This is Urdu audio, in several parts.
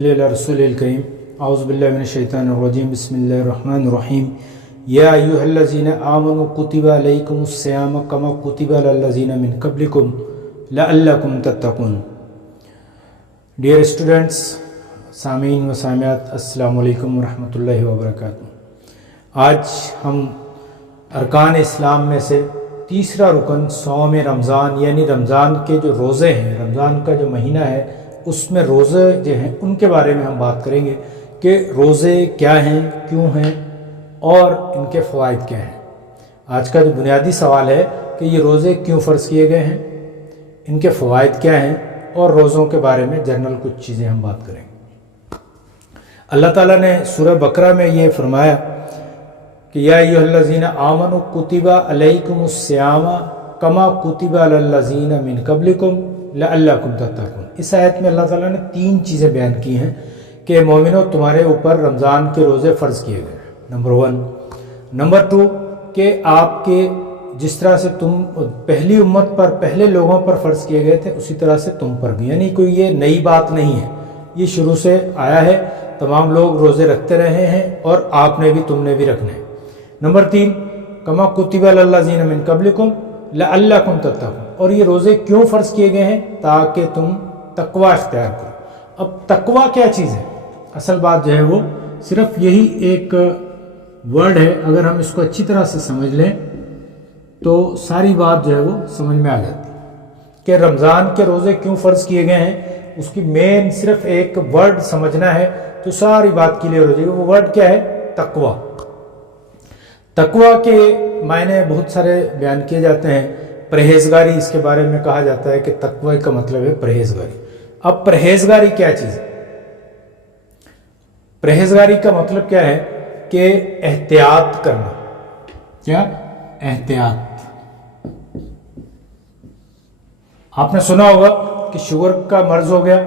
رسول الکریم اعوذ باللہ من الشیطان الرجیم بسم اللہ الرحمن الرحیم یا ایھا الذین آمنوا کتب علیکم الصیام کما کتب علی الذین من قبلکم لعلکم تتقون۔ ڈیئر اسٹوڈنٹس، سامعین و سامعات، السلام علیکم ورحمۃ اللہ وبرکاتہ۔ آج ہم ارکان اسلام میں سے تیسرا رکن صوم رمضان یعنی رمضان کے جو روزے ہیں، رمضان کا جو مہینہ ہے اس میں روزے جو ہیں ان کے بارے میں ہم بات کریں گے کہ روزے کیا ہیں، کیوں ہیں اور ان کے فوائد کیا ہیں۔ آج کا جو بنیادی سوال ہے کہ یہ روزے کیوں فرض کیے گئے ہیں، ان کے فوائد کیا ہیں اور روزوں کے بارے میں جنرل کچھ چیزیں ہم بات کریں گے۔ اللہ تعالیٰ نے سورہ بقرہ میں یہ فرمایا کہ یا ایھا الذین آمنوا کتب علیکم الصیام کما کتب علی الذین من قبلکم لعلکم تتقون۔ اس آیت میں اللہ تعالیٰ نے تین چیزیں بیان کی ہیں کہ مومنو تمہارے اوپر رمضان کے روزے فرض کیے گئے ہیں، نمبر 1۔ نمبر 2 کہ آپ کے جس طرح سے تم پہلی امت پر، پہلے لوگوں پر فرض کیے گئے تھے اسی طرح سے تم پر بھی، یعنی کوئی یہ نئی بات نہیں ہے، یہ شروع سے آیا ہے، تمام لوگ روزے رکھتے رہے ہیں اور آپ نے بھی، تم نے بھی رکھنے۔ نمبر 3 کما کتب علی الذین من قبلکم لعلکم تتقون، اور یہ روزے کیوں فرض کیے گئے ہیں؟ تاکہ تم تقوی اختیار کرو۔ اب تقوی کیا چیز ہے؟ اصل بات جو ہے وہ صرف یہی ایک ورڈ ہے، اگر ہم اس کو اچھی طرح سے سمجھ لیں تو ساری بات جو ہے وہ سمجھ میں آ جاتی ہے کہ رمضان کے روزے کیوں فرض کیے گئے ہیں۔ اس کی مین صرف ایک ورڈ سمجھنا ہے تو ساری بات کلیئر ہو جائے گی۔ وہ ورڈ کیا ہے؟ تقوی۔ تقوی کے معنی بہت سارے بیان کیے جاتے ہیں۔ پرہیزگاری، اس کے بارے میں کہا جاتا ہے کہ تقوی کا مطلب ہے پرہیزگاری۔ اب پرہیزگاری کیا چیز ہے؟ پرہیزگاری کا مطلب کیا ہے کہ احتیاط کرنا۔ کیا؟ احتیاط۔ آپ نے سنا ہوگا کہ شوگر کا مرض ہو گیا،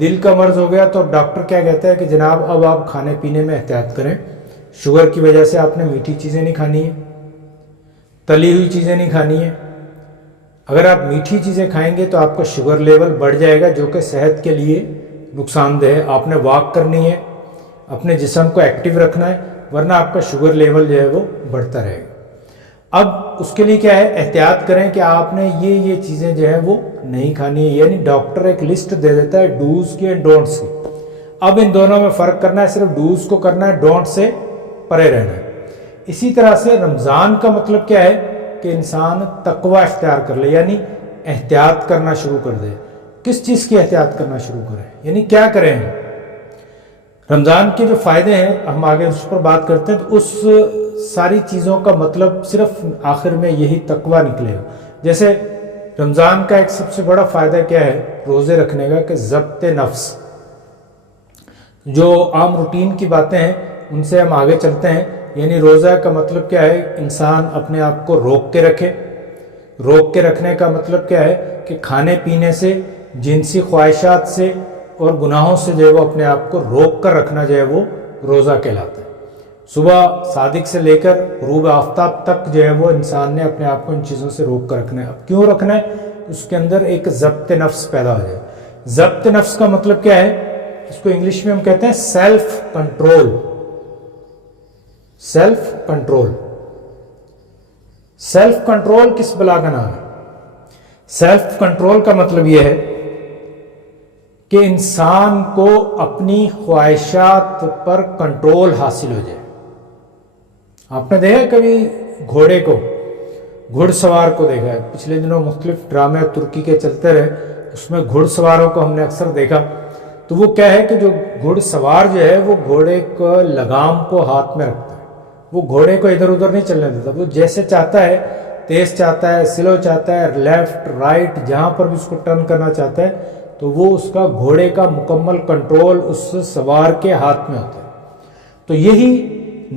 دل کا مرض ہو گیا تو ڈاکٹر کیا کہتا ہے کہ جناب اب آپ کھانے پینے میں احتیاط کریں، شوگر کی وجہ سے آپ نے میٹھی چیزیں نہیں کھانی ہیں، تلی ہوئی چیزیں نہیں کھانی ہیں۔ اگر آپ میٹھی چیزیں کھائیں گے تو آپ کا شوگر لیول بڑھ جائے گا جو کہ صحت کے لیے نقصان دہ ہے۔ آپ نے واک کرنی ہے، اپنے جسم کو ایکٹیو رکھنا ہے، ورنہ آپ کا شوگر لیول جو ہے وہ بڑھتا رہے گا۔ اب اس کے لیے کیا ہے؟ احتیاط کریں کہ آپ نے یہ چیزیں جو ہے وہ نہیں کھانی ہے، یعنی ڈاکٹر ایک لسٹ دے دیتا ہے ڈوز کی اینڈ ڈونٹس کی۔ اب ان دونوں میں فرق کرنا ہے، صرف ڈوز کو کرنا ہے، ڈونٹ سے پرے رہنا ہے۔ اسی طرح سے رمضان کا مطلب کیا ہے کہ انسان تقوی اختیار کر لے، یعنی احتیاط کرنا شروع کر دے۔ کس چیز کی احتیاط کرنا شروع کریں؟ یعنی کیا کریں ہم؟ رمضان کے جو فائدے ہیں ہم آگے اس پر بات کرتے ہیں، تو اس ساری چیزوں کا مطلب صرف آخر میں یہی تقوی نکلے گا۔ جیسے رمضان کا ایک سب سے بڑا فائدہ کیا ہے روزے رکھنے کا کہ ضبط نفس۔ جو عام روٹین کی باتیں ہیں ان سے ہم آگے چلتے ہیں۔ یعنی روزہ کا مطلب کیا ہے؟ انسان اپنے آپ کو روک کے رکھے۔ روک کے رکھنے کا مطلب کیا ہے کہ کھانے پینے سے، جنسی خواہشات سے اور گناہوں سے جو ہے وہ اپنے آپ کو روک کر رکھنا جو ہے وہ روزہ کہلاتا ہے۔ صبح صادق سے لے کر غروب آفتاب تک جو ہے وہ انسان نے اپنے آپ کو ان چیزوں سے روک کر رکھنا ہے۔ اب کیوں رکھنا ہے؟ اس کے اندر ایک ضبط نفس پیدا ہو جائے۔ ضبط نفس کا مطلب کیا ہے؟ اس کو انگلش میں ہم کہتے ہیں self control. Self control. Self control کس بلا کا نام ہے؟ سیلف کنٹرول کا مطلب یہ ہے کہ انسان کو اپنی خواہشات پر کنٹرول حاصل ہو جائے۔ آپ نے دیکھا کبھی گھوڑے کو، گھڑ سوار کو دیکھا ہے؟ پچھلے دنوں مختلف ڈرامے ترکی کے چلتے رہے، اس میں گھڑ سواروں کو ہم نے اکثر دیکھا۔ تو وہ کیا ہے کہ جو گھڑ سوار جو ہے وہ گھوڑے کو لگام کو ہاتھ میں رکھتا ہے، وہ گھوڑے کو ادھر ادھر نہیں چلنے دیتا۔ وہ جیسے چاہتا ہے، تیز چاہتا ہے، سلو چاہتا ہے، لیفٹ رائٹ جہاں پر بھی اس کو ٹرن کرنا چاہتا ہے تو وہ اس کا گھوڑے کا مکمل کنٹرول اس سوار کے ہاتھ میں ہوتا ہے۔ تو یہی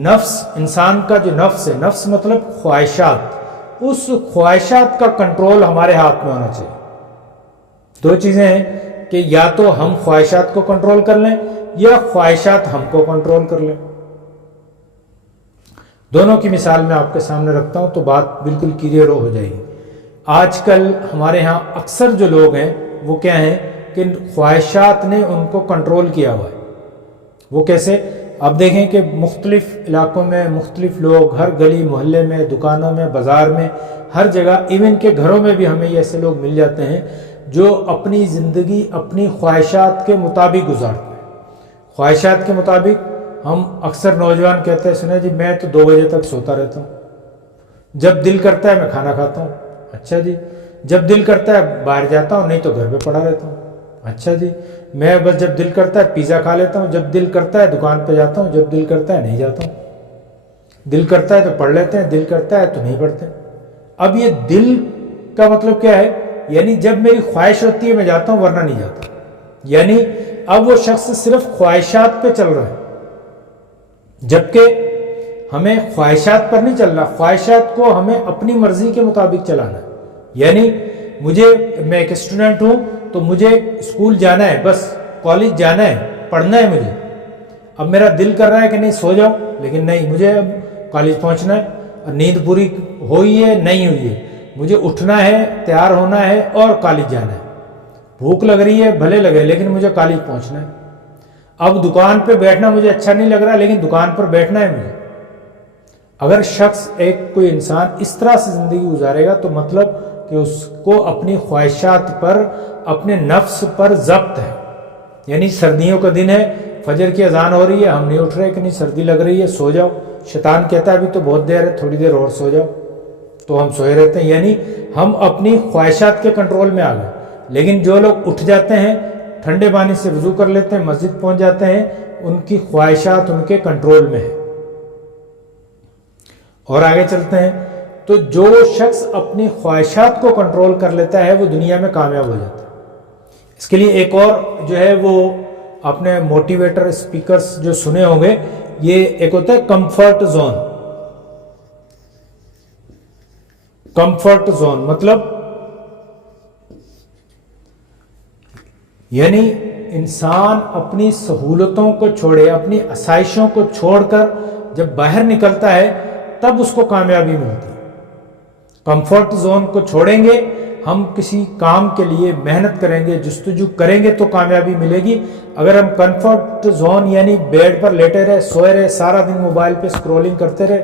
نفس، انسان کا جو نفس ہے، نفس مطلب خواہشات، اس خواہشات کا کنٹرول ہمارے ہاتھ میں ہونا چاہیے۔ دو چیزیں ہیں کہ یا تو ہم خواہشات کو کنٹرول کر لیں یا خواہشات ہم کو کنٹرول کر لیں۔ دونوں کی مثال میں آپ کے سامنے رکھتا ہوں تو بات بالکل کلیئر ہو جائے گی۔ آج کل ہمارے ہاں اکثر جو لوگ ہیں وہ کیا ہیں کہ خواہشات نے ان کو کنٹرول کیا ہوا ہے۔ وہ کیسے؟ اب دیکھیں کہ مختلف علاقوں میں مختلف لوگ، ہر گلی محلے میں، دکانوں میں، بازار میں، ہر جگہ، ایون کے گھروں میں بھی ہمیں ایسے لوگ مل جاتے ہیں جو اپنی زندگی اپنی خواہشات کے مطابق گزارتے ہیں۔ خواہشات کے مطابق ہم اکثر نوجوان کہتے ہیں، سنیں جی میں تو 2 بجے تک سوتا رہتا ہوں، جب دل کرتا ہے میں کھانا کھاتا ہوں۔ اچھا جی، جب دل کرتا ہے باہر جاتا ہوں، نہیں تو گھر پہ پڑا رہتا ہوں۔ اچھا جی، میں بس جب دل کرتا ہے پیزا کھا لیتا ہوں، جب دل کرتا ہے دکان پہ جاتا ہوں، جب دل کرتا ہے نہیں جاتا ہوں۔ دل کرتا ہے تو پڑھ لیتے ہیں، دل کرتا ہے تو نہیں پڑھتے۔ اب یہ دل کا مطلب کیا ہے؟ یعنی جب میری خواہش ہوتی ہے میں جاتا ہوں، ورنہ نہیں جاتا۔ یعنی اب وہ شخص صرف خواہشات پہ چل رہا ہے، جبکہ ہمیں خواہشات پر نہیں چلنا، خواہشات کو ہمیں اپنی مرضی کے مطابق چلانا ہے۔ یعنی میں ایک اسٹوڈنٹ ہوں تو مجھے اسکول جانا ہے، بس کالج جانا ہے، پڑھنا ہے مجھے۔ اب میرا دل کر رہا ہے کہ نہیں سو جاؤ، لیکن نہیں، مجھے اب کالج پہنچنا ہے، اور نیند پوری ہوئی ہے نہیں ہوئی ہے، مجھے اٹھنا ہے، تیار ہونا ہے اور کالج جانا ہے۔ بھوک لگ رہی ہے بھلے لگے، لیکن مجھے کالج پہنچنا ہے۔ اب دکان پہ بیٹھنا مجھے اچھا نہیں لگ رہا، لیکن دکان پر بیٹھنا ہے مجھے۔ اگر شخص کوئی انسان اس طرح سے زندگی گزارے گا تو مطلب کہ اس کو اپنی خواہشات پر، اپنے نفس پر ضبط ہے۔ یعنی سردیوں کا دن ہے، فجر کی اذان ہو رہی ہے، ہم نہیں اٹھ رہے کہ نہیں سردی لگ رہی ہے، سو جاؤ۔ شیطان کہتا ہے ابھی تو بہت دیر ہے، تھوڑی دیر اور سو جاؤ، تو ہم سوئے رہتے ہیں۔ یعنی ہم اپنی خواہشات کے کنٹرول میں آ گئے۔ لیکن جو لوگ اٹھ جاتے ہیں، ٹھنڈے پانی سے وضو کر لیتے ہیں، مسجد پہنچ جاتے ہیں، ان کی خواہشات ان کے کنٹرول میں ہے۔ اور آگے چلتے ہیں تو جو شخص اپنی خواہشات کو کنٹرول کر لیتا ہے وہ دنیا میں کامیاب ہو جاتا ہے۔ اس کے لیے ایک اور جو ہے وہ آپ نے موٹیویٹر اسپیکرز جو سنے ہوں گے، یہ ایک ہوتا ہے کمفرٹ زون۔ کمفرٹ زون مطلب یعنی انسان اپنی سہولتوں کو چھوڑے، اپنی آسائشوں کو چھوڑ کر جب باہر نکلتا ہے تب اس کو کامیابی ملتی ہے۔ کمفرٹ زون کو چھوڑیں گے، ہم کسی کام کے لیے محنت کریں گے، جستجو کریں گے تو کامیابی ملے گی۔ اگر ہم کمفرٹ زون یعنی بیڈ پر لیٹے رہے، سوئے رہے، سارا دن موبائل پہ اسکرولنگ کرتے رہے،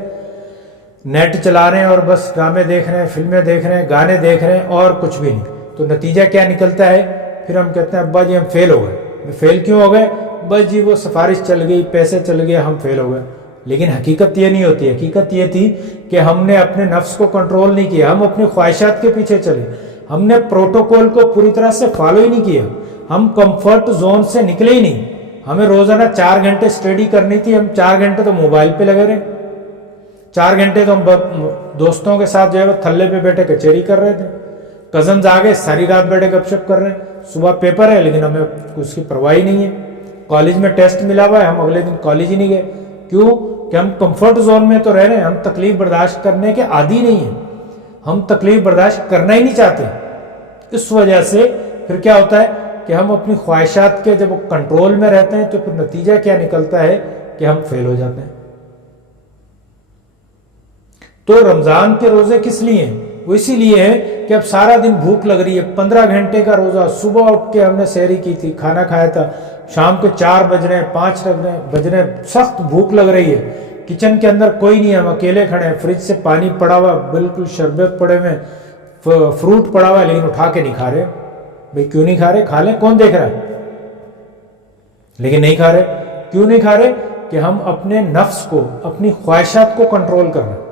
نیٹ چلا رہے ہیں اور بس ڈرامے دیکھ رہے ہیں، فلمیں دیکھ رہے ہیں، گانے دیکھ رہے ہیں اور کچھ بھی نہیں، تو نتیجہ کیا نکلتا ہے؟ پھر ہم کہتے ہیں ابا جی ہم فیل ہو گئے۔ فیل کیوں ہو گئے؟ بس جی وہ سفارش چل گئی، پیسے چل گئے، ہم فیل ہو گئے۔ لیکن حقیقت یہ نہیں ہوتی، حقیقت یہ تھی کہ ہم نے اپنے نفس کو کنٹرول نہیں کیا، ہم اپنی خواہشات کے پیچھے چلے، ہم نے پروٹوکول کو پوری طرح سے فالو ہی نہیں کیا، ہم کمفرٹ زون سے نکلے ہی نہیں۔ ہمیں روزانہ 4 گھنٹے اسٹڈی کرنی تھی، ہم 4 گھنٹے تو موبائل پہ لگے رہے، 4 گھنٹے تو ہم دوستوں کے ساتھ جو ہے وہ تھلے پہ بیٹھے کچہری کر رہے تھے، کزنز آگے ساری رات بیٹھے گپ شپ کر رہے ہیں، صبح پیپر ہے لیکن ہمیں اس کی پرواہ ہی نہیں ہے، کالج میں ٹیسٹ ملا ہوا ہے، ہم اگلے دن کالج ہی نہیں گئے۔ کیوں؟ کہ ہم کمفرٹ زون میں تو رہ رہے ہیں، ہم تکلیف برداشت کرنے کے عادی نہیں ہیں، ہم تکلیف برداشت کرنا ہی نہیں چاہتے۔ اس وجہ سے پھر کیا ہوتا ہے کہ ہم اپنی خواہشات کے جب کنٹرول میں رہتے ہیں تو پھر نتیجہ کیا نکلتا ہے کہ ہم فیل ہو جاتے ہیں۔ تو رمضان کے روزے کس لیے ہیں؟ وہ اسی لیے ہے کہ اب سارا دن بھوک لگ رہی ہے، 15 گھنٹے کا روزہ، صبح اٹھ کے ہم نے سحری کی تھی، کھانا کھایا تھا، شام کے 4 بج رہے ہیں، 5 بج رہے ہیں، سخت بھوک لگ رہی ہے، کچن کے اندر کوئی نہیں ہے، ہم اکیلے کھڑے ہیں، فریج سے پانی پڑا ہوا، بالکل شربت پڑے ہوئے، فروٹ پڑا ہوا ہے، لیکن اٹھا کے نہیں کھا رہے۔ بھئی کیوں نہیں کھا رہے؟ کھا لیں، کون دیکھ رہا ہے؟ لیکن نہیں کھا رہے۔ کیوں نہیں کھا رہے؟ کہ ہم اپنے نفس کو، اپنی خواہشات کو کنٹرول کر رہے ہیں۔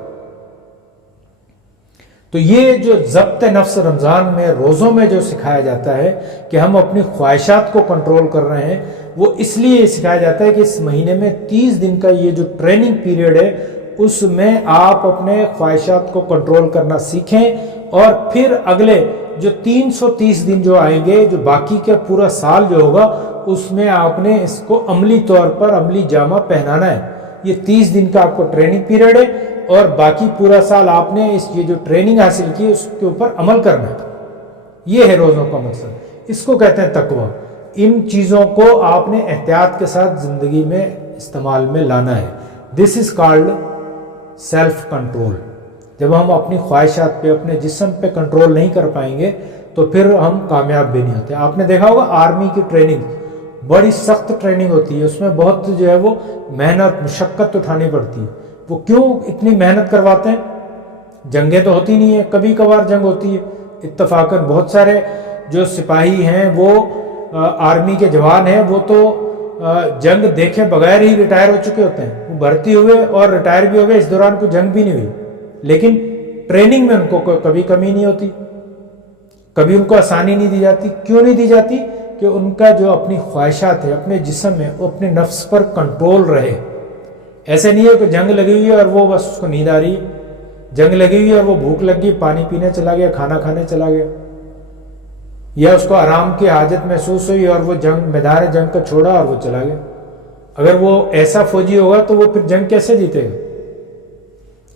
تو یہ جو ضبط نفس رمضان میں، روزوں میں جو سکھایا جاتا ہے کہ ہم اپنی خواہشات کو کنٹرول کر رہے ہیں، وہ اس لیے سکھایا جاتا ہے کہ اس مہینے میں 30 دن کا یہ جو ٹریننگ پیریڈ ہے اس میں آپ اپنے خواہشات کو کنٹرول کرنا سیکھیں، اور پھر اگلے جو 330 دن جو آئیں گے، جو باقی کا پورا سال جو ہوگا، اس میں آپ نے اس کو عملی طور پر عملی جامہ پہنانا ہے۔ یہ 30 دن کا آپ کو ٹریننگ پیریڈ ہے، اور باقی پورا سال آپ نے یہ جو ٹریننگ حاصل کی اس کے اوپر عمل کرنا ہے۔ یہ ہے روزوں کا مقصد، اس کو کہتے ہیں تقویٰ۔ ان چیزوں کو آپ نے احتیاط کے ساتھ زندگی میں استعمال میں لانا ہے۔ دس از کالڈ سیلف کنٹرول۔ جب ہم اپنی خواہشات پہ، اپنے جسم پہ کنٹرول نہیں کر پائیں گے تو پھر ہم کامیاب بھی نہیں ہوتے. آپ نے دیکھا ہوگا آرمی کی ٹریننگ بڑی سخت ٹریننگ ہوتی ہے، اس میں بہت جو ہے وہ محنت مشقت اٹھانی پڑتی ہے. وہ کیوں اتنی محنت کرواتے ہیں؟ جنگیں تو ہوتی نہیں ہیں، کبھی کبھار جنگ ہوتی ہے اتفاقاً. بہت سارے جو سپاہی ہیں وہ آرمی کے جوان ہیں، وہ تو جنگ دیکھے بغیر ہی ریٹائر ہو چکے ہوتے ہیں. وہ بھرتی ہوئے اور ریٹائر بھی ہو گئے، اس دوران کوئی جنگ بھی نہیں ہوئی، لیکن ٹریننگ میں ان کو کبھی کمی نہیں ہوتی، کبھی ان کو آسانی نہیں دی جاتی. کیوں نہیں دی جاتی؟ کہ ان کا جو اپنی خواہشات ہے، اپنے جسم ہے، وہ اپنے نفس پر کنٹرول رہے. ایسے نہیں ہے کہ جنگ لگی ہوئی ہے اور وہ بس اس کو نیند آ رہی ہے، جنگ لگی ہوئی ہے اور وہ بھوک لگ گئی، پانی پینے چلا گیا، کھانا کھانے چلا گیا، یا اس کو آرام کی حاجت محسوس ہوئی اور وہ میدان جنگ کا چھوڑا اور وہ چلا گیا. اگر وہ ایسا فوجی ہوگا تو وہ پھر جنگ کیسے جیتے گا؟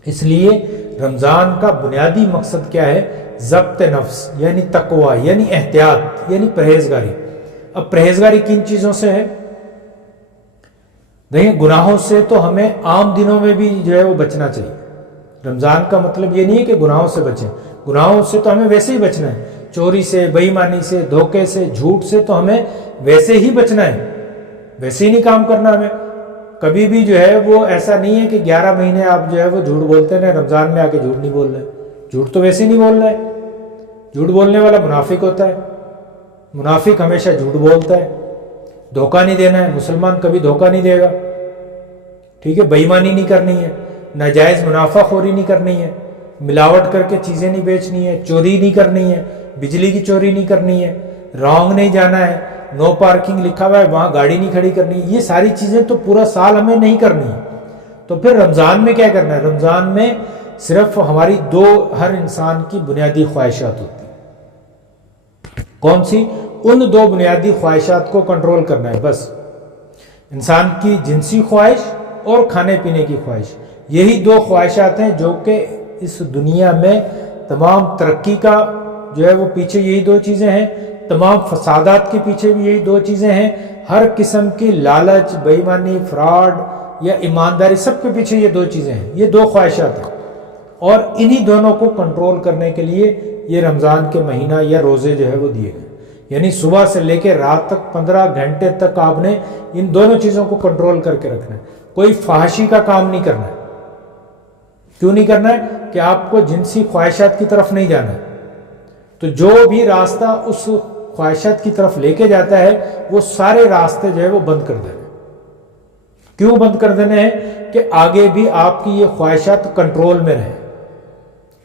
اس لیے رمضان کا بنیادی مقصد کیا ہے؟ ضبط نفس، یعنی تقوی، یعنی احتیاط، یعنی پرہیزگاری. اب پرہیزگاری کن چیزوں سے ہے؟ دیکھیں، گناہوں سے تو ہمیں عام دنوں میں بھی جو ہے وہ بچنا چاہیے. رمضان کا مطلب یہ نہیں ہے کہ گناہوں سے بچیں، گناہوں سے تو ہمیں ویسے ہی بچنا ہے. چوری سے، بے ایمانی سے، دھوکے سے، جھوٹ سے تو ہمیں ویسے ہی بچنا ہے، ویسے ہی نہیں کام کرنا ہمیں. کبھی بھی جو ہے وہ ایسا نہیں ہے کہ 11 مہینے آپ جو ہے وہ جھوٹ بولتے ہیں، رمضان میں آ کے جھوٹ نہیں بول رہے. جھوٹ تو ویسے ہی نہیں بول رہے ہیں. جھوٹ بولنے والا منافق ہوتا ہے، منافق ہمیشہ جھوٹ بولتا ہے. دھوکہ نہیں دینا ہے، مسلمان کبھی دھوکہ نہیں دے گا. ٹھیک ہے، بے ایمانی نہیں کرنی ہے، ناجائز منافع خوری نہیں کرنی ہے، ملاوٹ کر کے چیزیں نہیں بیچنی ہے، چوری نہیں کرنی ہے، بجلی کی چوری نہیں کرنی ہے، رانگ نہیں جانا ہے، نو پارکنگ لکھا ہوا ہے وہاں گاڑی نہیں کھڑی کرنی. یہ ساری چیزیں تو پورا سال ہمیں نہیں کرنی ہے. تو پھر رمضان میں کیا کرنا ہے؟ رمضان میں صرف ہماری دو، ہر انسان کی بنیادی خواہشات ہوتی ہیں. کون سی؟ ان دو بنیادی خواہشات کو کنٹرول کرنا ہے بس. انسان کی جنسی خواہش اور کھانے پینے کی خواہش. یہی دو خواہشات ہیں جو کہ اس دنیا میں تمام ترقی کا جو ہے وہ پیچھے یہی دو چیزیں ہیں، تمام فسادات کے پیچھے بھی یہی دو چیزیں ہیں. ہر قسم کی لالچ، بے ایمانی، فراڈ یا ایمانداری، سب کے پیچھے یہ دو چیزیں ہیں، یہ دو خواہشات ہیں. اور انہی دونوں کو کنٹرول کرنے کے لیے یہ رمضان کے مہینہ یا روزے جو ہے وہ دیے گئے. یعنی صبح سے لے کے رات تک 15 گھنٹے تک آپ نے ان دونوں چیزوں کو کنٹرول کر کے رکھنا ہے. کوئی فحاشی کا کام نہیں کرنا ہے. کیوں نہیں کرنا ہے؟ کہ آپ کو جنسی خواہشات کی طرف نہیں جانا ہے. تو جو بھی راستہ اس خواہشات کی طرف لے کے جاتا ہے وہ سارے راستے جو ہے وہ بند کر دینے. کیوں بند کر دینے ہیں؟ کہ آگے بھی آپ کی یہ خواہشات کنٹرول میں رہے،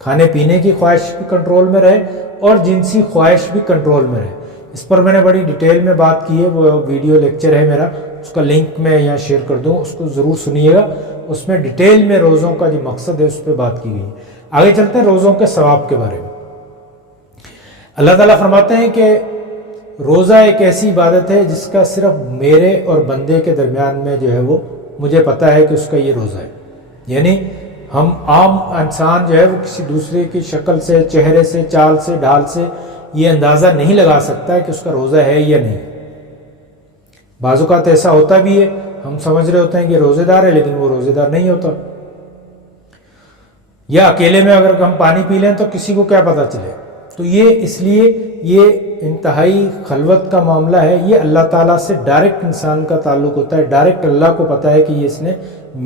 کھانے پینے کی خواہش بھی کنٹرول میں رہے اور جنسی خواہش بھی کنٹرول میں رہے. اس پر میں نے بڑی ڈیٹیل میں بات کی ہے، وہ ویڈیو لیکچر ہے میرا، اس کا لنک میں یہاں شیئر کر دوں، اس کو ضرور سنیے گا. اس میں ڈیٹیل میں روزوں کا جو مقصد ہے اس پہ بات کی گئی ہے. آگے چلتے ہیں روزوں کے ثواب کے بارے میں. اللہ تعالیٰ فرماتے ہیں کہ روزہ ایک ایسی عبادت ہے جس کا صرف میرے اور بندے کے درمیان میں جو ہے وہ مجھے پتہ ہے کہ اس کا یہ روزہ ہے. یعنی ہم عام انسان جو ہے وہ کسی دوسرے کی شکل سے، چہرے سے، چال سے، ڈھال سے یہ اندازہ نہیں لگا سکتا کہ اس کا روزہ ہے یا نہیں. بعض اوقات ایسا ہوتا بھی ہے، ہم سمجھ رہے ہوتے ہیں کہ روزے دار ہے لیکن وہ روزے دار نہیں ہوتا. یا اکیلے میں اگر ہم پانی پی لیں تو کسی کو کیا پتہ چلے. تو یہ اس لیے یہ انتہائی خلوت کا معاملہ ہے. یہ اللہ تعالیٰ سے ڈائریکٹ انسان کا تعلق ہوتا ہے. ڈائریکٹ اللہ کو پتہ ہے کہ یہ اس نے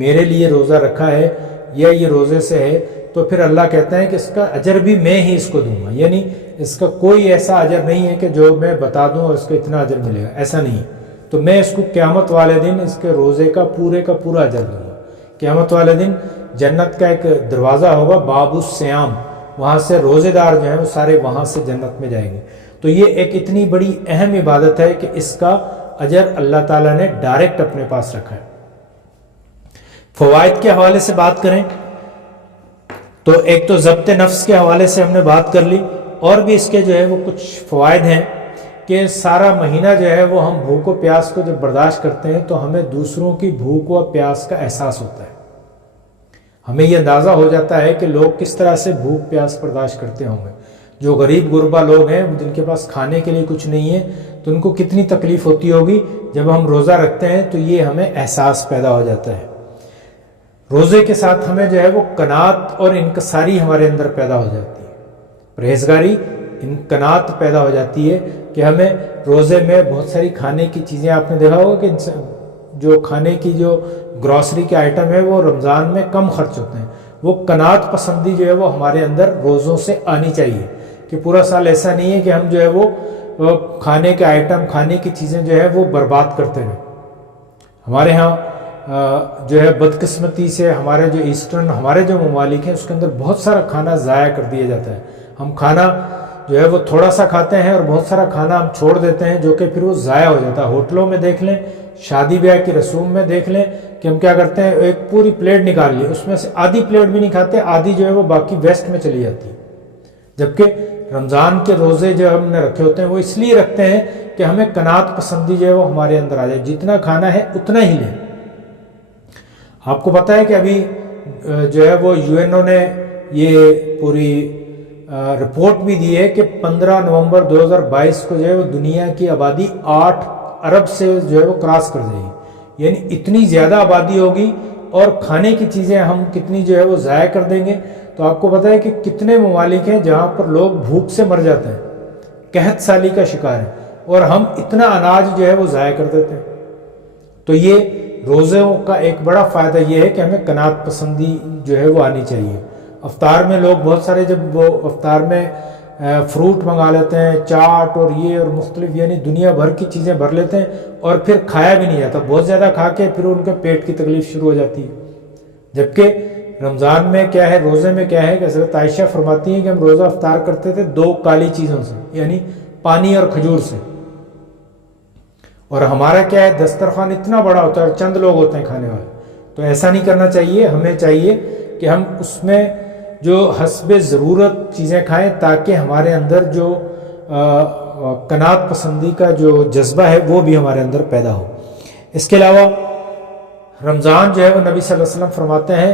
میرے لیے روزہ رکھا ہے یا یہ روزے سے ہے. تو پھر اللہ کہتا ہے کہ اس کا اجر بھی میں ہی اس کو دوں گا. یعنی اس کا کوئی ایسا اجر نہیں ہے کہ جو میں بتا دوں اور اس کو اتنا اجر ملے گا، ایسا نہیں ہے. تو میں اس کو قیامت والے دن اس کے روزے کا پورا اجر دوں گا. قیامت والے دن جنت کا ایک دروازہ ہوگا، باب السیام، وہاں سے روزے دار جو ہیں وہ سارے وہاں سے جنت میں جائیں گے. تو یہ ایک اتنی بڑی اہم عبادت ہے کہ اس کا اجر اللہ تعالیٰ نے ڈائریکٹ اپنے پاس رکھا ہے. فوائد کے حوالے سے بات کریں تو ایک تو ضبط نفس کے حوالے سے ہم نے بات کر لی، اور بھی اس کے جو ہے وہ کچھ فوائد ہیں کہ سارا مہینہ جو ہے وہ ہم بھوک و پیاس کو جب برداشت کرتے ہیں تو ہمیں دوسروں کی بھوک و پیاس کا احساس ہوتا ہے. ہمیں یہ اندازہ ہو جاتا ہے کہ لوگ کس طرح سے بھوک پیاس برداشت کرتے ہوں گے. جو غریب غربا لوگ ہیں جن کے پاس کھانے کے لیے کچھ نہیں ہے تو ان کو کتنی تکلیف ہوتی ہوگی. جب ہم روزہ رکھتے ہیں تو یہ ہمیں احساس پیدا ہو جاتا ہے. روزے کے ساتھ ہمیں جو ہے وہ قناعت اور انکساری ہمارے اندر پیدا ہو جاتی ہے. پرہیزگاری قناعت پیدا ہو جاتی ہے کہ ہمیں روزے میں بہت ساری کھانے کی چیزیں، آپ نے دیکھا ہوگا کہ جو کھانے کی جو گروسری کے آئٹم ہے وہ رمضان میں کم خرچ ہوتے ہیں. وہ قناعت پسندی جو ہے وہ ہمارے اندر روزوں سے آنی چاہیے کہ پورا سال ایسا نہیں ہے کہ ہم جو ہے وہ کھانے کے آئٹم، کھانے کی چیزیں جو ہے وہ برباد کرتے رہیں. ہمارے ہاں جو ہے بدقسمتی سے ہمارے جو ایسٹرن ہمارے جو ممالک ہیں اس کے اندر بہت سارا کھانا ضائع کر دیا جاتا ہے. ہم کھانا جو ہے وہ تھوڑا سا کھاتے ہیں اور بہت سارا کھانا ہم چھوڑ دیتے ہیں جو کہ پھر وہ ضائع ہو جاتا ہے. ہوٹلوں میں دیکھ لیں، شادی بیاہ کی رسوم میں دیکھ لیں کہ ہم کیا کرتے ہیں، ایک پوری پلیٹ نکال لی، اس میں سے آدھی پلیٹ بھی نہیں کھاتے، آدھی جو ہے وہ باقی ویسٹ میں چلی جاتی ہے. جبکہ رمضان کے روزے جو ہم نے رکھے ہوتے ہیں وہ اس لیے رکھتے ہیں کہ ہمیں قناعت پسندی جو ہے وہ ہمارے اندر آ جائے، جتنا کھانا ہے اتنا ہی لیں. آپ کو پتہ ہے کہ ابھی جو ہے وہ UN نے یہ پوری رپورٹ بھی دی ہے کہ 15 نومبر 2022 کو جو ہے وہ دنیا کی آبادی 8 ارب سے جو ہے وہ کراس کر جائے گی. یعنی اتنی زیادہ آبادی ہوگی اور کھانے کی چیزیں ہم کتنی جو ہے وہ ضائع کر دیں گے. تو آپ کو پتہ ہے کہ کتنے ممالک ہیں جہاں پر لوگ بھوک سے مر جاتے ہیں، قحط سالی کا شکار ہیں، اور ہم اتنا اناج جو ہے وہ ضائع کر دیتے ہیں. تو یہ روزوں کا ایک بڑا فائدہ یہ ہے کہ ہمیں قناعت پسندی جو ہے وہ آنی چاہیے. افطار میں لوگ بہت سارے جب وہ افطار میں فروٹ منگا لیتے ہیں، چاٹ اور یہ اور مختلف یعنی دنیا بھر کی چیزیں بھر لیتے ہیں اور پھر کھایا بھی نہیں جاتا، بہت زیادہ کھا کے پھر ان کے پیٹ کی تکلیف شروع ہو جاتی ہے. جبکہ رمضان میں کیا ہے، روزے میں کیا ہے کہ حضرت عائشہ فرماتی ہیں کہ ہم روزہ افطار کرتے تھے 2 کالی چیزوں سے، یعنی پانی اور کھجور سے. اور ہمارا کیا ہے، دسترخوان اتنا بڑا ہوتا ہے اور چند لوگ ہوتے ہیں کھانے والے. تو ایسا نہیں کرنا چاہیے. ہمیں چاہیے کہ ہم اس میں جو حسب ضرورت چیزیں کھائیں تاکہ ہمارے اندر جو قناعت پسندی کا جو جذبہ ہے وہ بھی ہمارے اندر پیدا ہو. اس کے علاوہ رمضان جو ہے وہ نبی صلی اللہ علیہ وسلم فرماتے ہیں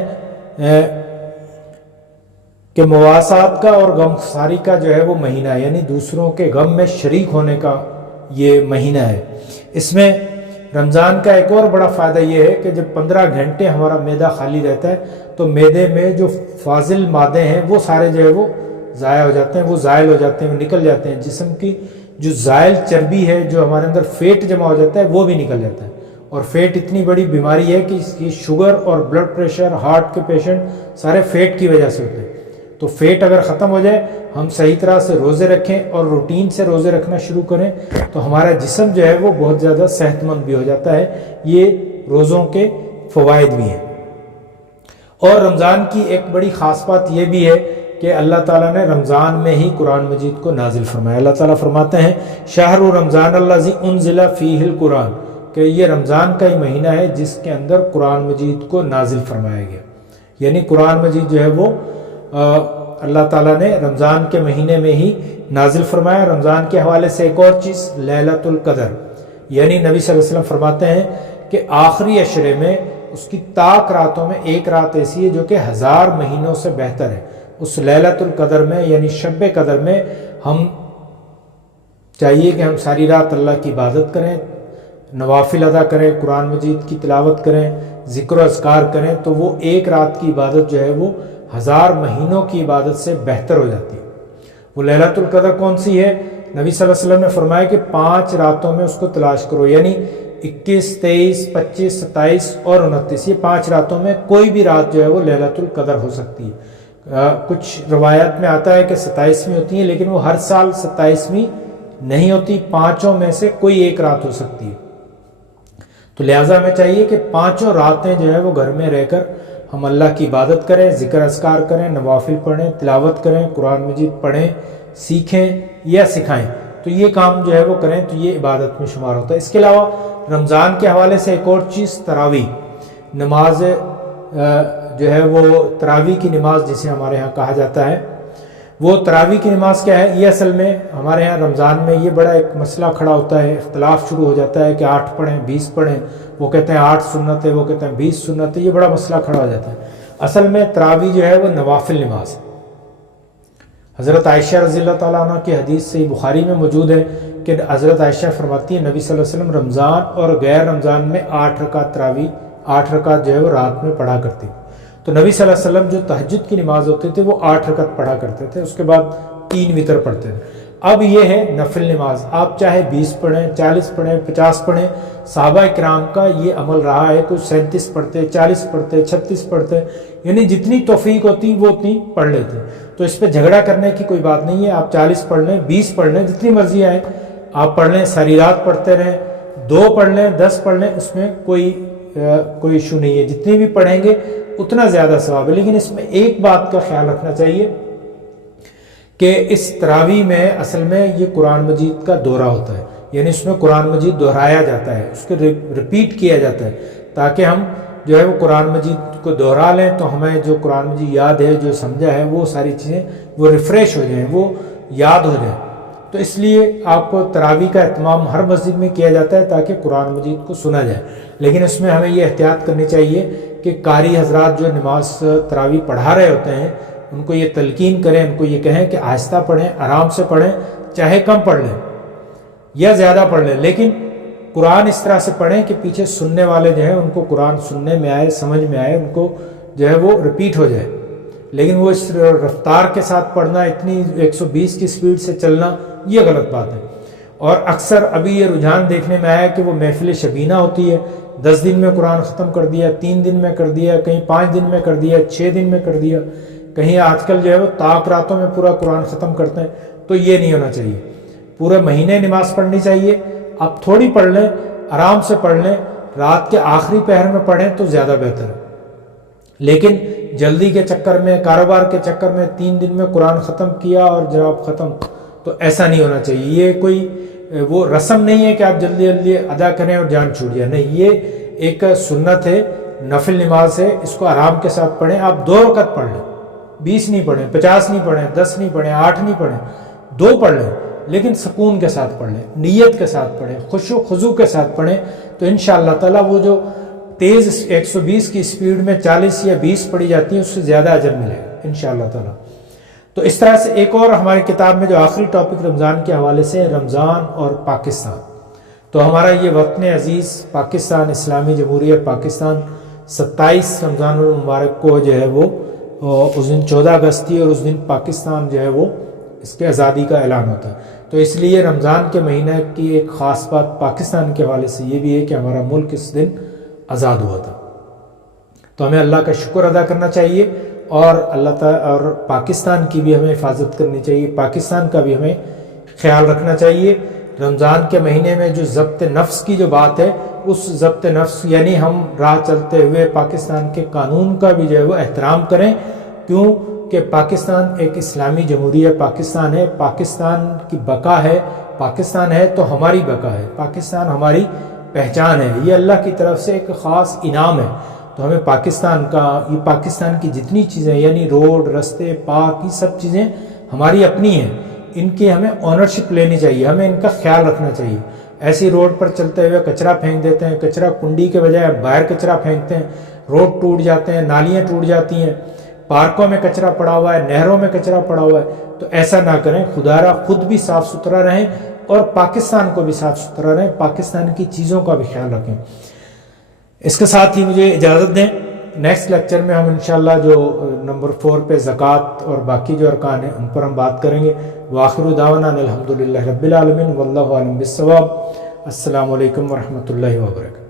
کہ مواسات کا اور غمخساری کا جو ہے وہ مہینہ ہے، یعنی دوسروں کے غم میں شریک ہونے کا یہ مہینہ ہے. اس میں رمضان کا ایک اور بڑا فائدہ یہ ہے کہ جب 15 گھنٹے ہمارا معدہ خالی رہتا ہے تو معدے میں جو فاضل مادے ہیں وہ سارے جو ہے وہ ضائع ہو جاتے ہیں، وہ زائل ہو جاتے ہیں، وہ نکل جاتے ہیں. جسم کی جو زائل چربی ہے، جو ہمارے اندر فیٹ جمع ہو جاتا ہے وہ بھی نکل جاتا ہے. اور فیٹ اتنی بڑی بیماری ہے کہ اس کی شوگر اور بلڈ پریشر، ہارٹ کے پیشنٹ سارے فیٹ کی وجہ سے ہوتے ہیں. تو فیٹ اگر ختم ہو جائے، ہم صحیح طرح سے روزے رکھیں اور روٹین سے روزے رکھنا شروع کریں تو ہمارا جسم جو ہے وہ بہت زیادہ صحت مند بھی ہو جاتا ہے. یہ روزوں کے فوائد بھی ہیں. اور رمضان کی ایک بڑی خاص بات یہ بھی ہے کہ اللہ تعالیٰ نے رمضان میں ہی قرآن مجید کو نازل فرمایا. اللہ تعالیٰ فرماتے ہیں شہر رمضان الذی انزل فیہ القرآن، کہ یہ رمضان کا ہی مہینہ ہے جس کے اندر قرآن مجید کو نازل فرمایا گیا. یعنی قرآن مجید جو ہے وہ اللہ تعالیٰ نے رمضان کے مہینے میں ہی نازل فرمایا. رمضان کے حوالے سے ایک اور چیز لیلۃ القدر، یعنی نبی صلی اللہ علیہ وسلم فرماتے ہیں کہ آخری عشرے میں اس کی طاق راتوں میں ایک رات ایسی ہے جو کہ 1000 مہینوں سے بہتر ہے. اس لیلۃ القدر میں یعنی شب قدر میں ہم چاہیے کہ ہم ساری رات اللہ کی عبادت کریں، نوافل ادا کریں، قرآن مجید کی تلاوت کریں، ذکر و اذکار کریں، تو وہ ایک رات کی عبادت جو ہے وہ 1000 مہینوں کی عبادت سے بہتر ہو جاتی ہے. وہ لیلۃ القدر کون سی ہے؟ نبی صلی اللہ علیہ وسلم نے فرمایا کہ 5 راتوں میں اس کو تلاش کرو، یعنی 21، 23، 25، 27 اور 29، یہ 5 راتوں میں کوئی بھی رات جو ہے وہ لیلۃ القدر ہو سکتی ہے. کچھ روایات میں آتا ہے کہ 27ویں ہوتی ہیں، لیکن وہ ہر سال 27ویں نہیں ہوتی، 5 میں سے کوئی ایک رات ہو سکتی ہے. تو لہٰذا ہمیں چاہیے کہ 5 راتیں جو ہے وہ گھر میں رہ کر ہم اللہ کی عبادت کریں، ذکر اذکار کریں، نوافل پڑھیں، تلاوت کریں، قرآن مجید پڑھیں، سیکھیں یا سکھائیں. تو یہ کام جو ہے وہ کریں تو یہ عبادت میں شمار ہوتا ہے. اس کے علاوہ رمضان کے حوالے سے ایک اور چیز تراویح نماز جو ہے وہ تراویح کی نماز جسے ہمارے ہاں کہا جاتا ہے، وہ تراویح کی نماز کیا ہے؟ یہ اصل میں ہمارے ہاں رمضان میں یہ بڑا ایک مسئلہ کھڑا ہوتا ہے، اختلاف شروع ہو جاتا ہے کہ 8 پڑھیں 20 پڑھیں، وہ کہتے ہیں 8 سنت ہے، وہ کہتے ہیں 20 سنت ہے، یہ بڑا مسئلہ کھڑا ہو جاتا ہے. اصل میں تراویح جو ہے وہ نوافل نماز ہے. حضرت عائشہ رضی اللہ تعالیٰ عنہ کی حدیث صحیح بخاری میں موجود ہے کہ حضرت عائشہ فرماتی ہیں نبی صلی اللہ علیہ وسلم رمضان اور غیر رمضان میں 8 رکعت تراویح 8 رکعت جو ہے وہ رات میں پڑھا کرتی. تو نبی صلی اللہ علیہ وسلم جو تہجد کی نماز ہوتی تھی وہ 8 رکعت پڑھا کرتے تھے، اس کے بعد 3 وطر پڑھتے تھے۔ اب یہ ہے نفل نماز، آپ چاہے 20 پڑھیں، 40 پڑھیں، 50 پڑھیں۔ صحابہ کرام کا یہ عمل رہا ہے، کوئی 37 پڑھتے، 40 پڑھتے، 36 پڑھتے، یعنی جتنی توفیق ہوتی وہ اتنی پڑھ لیتے۔ تو اس پہ جھگڑا کرنے کی کوئی بات نہیں ہے، آپ 40 پڑھ لیں، 20 پڑھ لیں، جتنی مرضی آئے آپ پڑھ لیں، ساری رات پڑھتے رہیں، 2 پڑھ لیں، 10 پڑھ لیں، اس میں کوئی ایشو نہیں ہے، جتنی بھی پڑھیں گے اتنا زیادہ ثواب ہے۔ لیکن اس میں ایک بات کا خیال رکھنا چاہیے کہ اس تراویح میں اصل میں یہ قرآن مجید کا دورہ ہوتا ہے، یعنی اس میں قرآن مجید دہرایا جاتا ہے، اس کو ریپیٹ کیا جاتا ہے، تاکہ ہم جو ہے وہ قرآن مجید کو دہرا لیں تو ہمیں جو قرآن مجید یاد ہے، جو سمجھا ہے، وہ ساری چیزیں وہ ریفریش ہو جائیں، وہ یاد ہو جائیں۔ تو اس لیے آپ کو تراویح کا اہتمام ہر مسجد میں کیا جاتا ہے تاکہ قرآن مجید کو سنا جائے۔ لیکن اس میں ہمیں یہ احتیاط کرنی چاہیے کہ قاری حضرات جو نماز تراویح پڑھا رہے ہوتے ہیں ان کو یہ تلقین کریں، ان کو یہ کہیں کہ آہستہ پڑھیں، آرام سے پڑھیں، چاہے کم پڑھ لیں یا زیادہ پڑھ لیں، لیکن قرآن اس طرح سے پڑھیں کہ پیچھے سننے والے جو ہیں ان کو قرآن سننے میں آئے، سمجھ میں آئے، ان کو جو ہے وہ ریپیٹ ہو جائے۔ لیکن وہ اس رفتار کے ساتھ پڑھنا، اتنی 120 کی سپیڈ سے چلنا، یہ غلط بات ہے۔ اور اکثر ابھی یہ رجحان دیکھنے میں آیا کہ وہ محفل شبینہ ہوتی ہے، 10 دن میں قرآن ختم کر دیا، 3 دن میں کر دیا، کہیں 5 دن میں کر دیا، 6 دن میں کر دیا، کہیں آج کل جو ہے وہ طاق راتوں میں پورا قرآن ختم کرتے ہیں۔ تو یہ نہیں ہونا چاہیے، پورے مہینے نماز پڑھنی چاہیے۔ آپ تھوڑی پڑھ لیں، آرام سے پڑھ لیں، رات کے آخری پہر میں پڑھیں تو زیادہ بہتر ہے۔ لیکن جلدی کے چکر میں، کاروبار کے چکر میں 3 دن میں قرآن ختم کیا اور جواب ختم، تو ایسا نہیں ہونا چاہیے۔ یہ کوئی وہ رسم نہیں ہے کہ آپ جلدی جلدی ادا کریں اور جان چھوٹ جائے، نہیں، یہ ایک سنت ہے، نفل نماز ہے، اس کو آرام کے ساتھ پڑھیں۔ آپ 2 رکعت پڑھ لیں، 20 نہیں پڑھیں، 50 نہیں پڑھیں، 10 نہیں پڑھیں، 8 نہیں پڑھیں، 2 پڑھ لیں، لیکن سکون کے ساتھ پڑھ لیں، نیت کے ساتھ پڑھیں، خشوع خضوع کے ساتھ پڑھیں، تو انشاءاللہ تعالیٰ وہ جو تیز 120 کی سپیڈ میں 40 یا 20 پڑھی جاتی ہے اس سے زیادہ اجر ملے گا انشاءاللہ تعالیٰ۔ تو اس طرح سے ایک اور ہماری کتاب میں جو آخری ٹاپک رمضان کے حوالے سے رمضان اور پاکستان، تو ہمارا یہ وطن عزیز پاکستان، اسلامی جمہوریہ پاکستان 27 رمضان المبارک کو جو ہے وہ اس دن 14 اگست تھی، اور اس دن پاکستان جو ہے وہ اس کے آزادی کا اعلان ہوتا ہے۔ تو اس لیے رمضان کے مہینہ کی ایک خاص بات پاکستان کے حوالے سے یہ بھی ہے کہ ہمارا ملک اس دن آزاد ہوا تھا۔ تو ہمیں اللہ کا شکر ادا کرنا چاہیے، اور اللہ تعالیٰ اور پاکستان کی بھی ہمیں حفاظت کرنی چاہیے، پاکستان کا بھی ہمیں خیال رکھنا چاہیے۔ رمضان کے مہینے میں جو ضبط نفس کی جو بات ہے، اس ضبط نفس یعنی ہم راہ چلتے ہوئے پاکستان کے قانون کا بھی جو ہے وہ احترام کریں، کیوں کہ پاکستان ایک اسلامی جمہوریہ پاکستان ہے، پاکستان کی بقا ہے، پاکستان ہے تو ہماری بقا ہے، پاکستان ہماری پہچان ہے، یہ اللہ کی طرف سے ایک خاص انعام ہے۔ تو ہمیں پاکستان کا، یہ پاکستان کی جتنی چیزیں یعنی روڈ، رستے، پارک، یہ سب چیزیں ہماری اپنی ہیں، ان کی ہمیں اونرشپ لینی چاہیے، ہمیں ان کا خیال رکھنا چاہیے۔ ایسی روڈ پر چلتے ہوئے کچرا پھینک دیتے ہیں، کچرا کنڈی کے بجائے باہر کچرا پھینکتے ہیں، روڈ ٹوٹ جاتے ہیں، نالیاں ٹوٹ جاتی ہیں، پارکوں میں کچرا پڑا ہوا ہے، نہروں میں کچرا پڑا ہوا ہے، تو ایسا نہ کریں۔ خدا را خود بھی صاف ستھرا رہیں اور پاکستان کو بھی صاف ستھرا رہیں، پاکستان کی چیزوں کا بھی خیال رکھیں۔ اس کے ساتھ ہی مجھے اجازت دیں، نیکسٹ لیکچر میں ہم انشاءاللہ جو نمبر 4 پہ زکوٰۃ اور باقی جو ارکان ہیں ان پر ہم بات کریں گے۔ وآخر دعوانا الحمدللہ رب العالمین واللہ اعلم بالصواب۔ السلام علیکم ورحمۃ اللہ وبرکاتہ۔